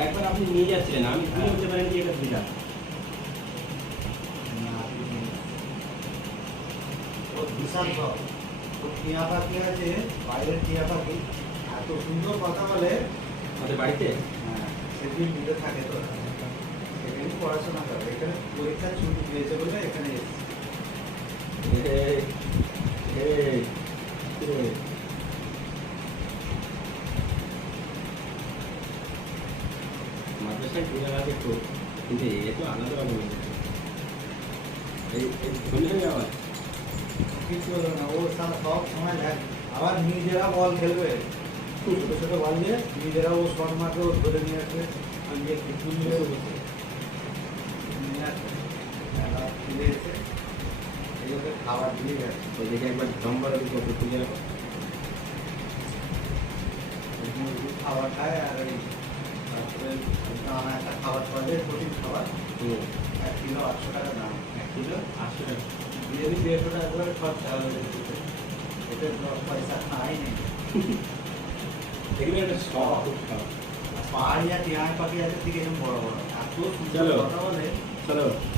একবার আপনি নিয়ে যাচ্ছিলেন আমি বুঝে। উঠতে পারিনি যে এটা। ও বিশাল সব ও টিয়া পাখি আছে বাইরের টিয়া পাখি এত সুন্দর কথা বলে আমাদের বাড়িতে হ্যাঁ, সেদিন দূরে থাকে তো পড়াশোনা করে এখানে পরীক্ষার ছুটি পেয়েছে বলে এখানে এসেছে। এই, এই, এই। মাদ্রাসায় বিড়াল আছে খুব কিন্তু এ তো আলাদা রকমের এই এই যাওয়া কিছু হলো না ও সারা সব সময় আবার নিজেরা বল খেলবে ছোট ছোট বল দিয়ে নিজেরা ও শট মারবে ও ধরে নিয়ে আসবে যে কিছু নিয়ে খাবার দিয়ে গেছে ওইদিকে একবার নম্বর কত তুলে খাবার খায় আর ওই তারপরে দানা একটা খাবার পাওয়া যায় প্রোটিন খাবার। এক কিলো আটশো টাকা দাম। এক কিলো আটশো টাকা। বিরিয়ানি দেড়শো টাকা করে খরচা এতে দশ পয়সা খাই নেই। এগুলো একটা শখ আর পাহাড়ি আর পাখি আছে ঠিক এরকম বড় বড়। এত সুন্দর চলো। কথা বলে। চলো। তাহলে এবার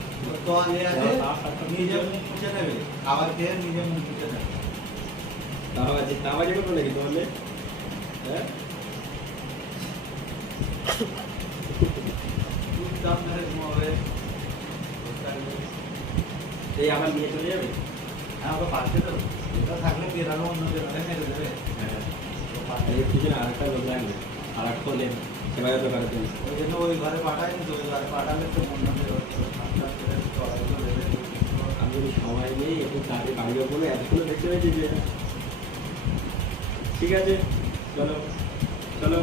সাফ সাফ নিজে মুখ মুছে নেবে খাবার খেয়ে নিজে মুখ মুছে নেবে তা তা নাকি তোমাদের হ্যাঁ চুপচাপ মেরে নিয়ে চলে যাবে হ্যাঁ ওকে তো এটা থাকলে বেরানো অন্য বেরালে মেরে দেবে হ্যাঁ আরেকটা লোক লাগবে আর একটা হলে সেবা যত করার ওই জন্য ওই ঘরে পাঠায় ওই ঘরে পাঠালে তো হবে নেই একটু বলে এতক্ষণ দেখতে পেয়েছি যে ঠিক আছে চলো চলো।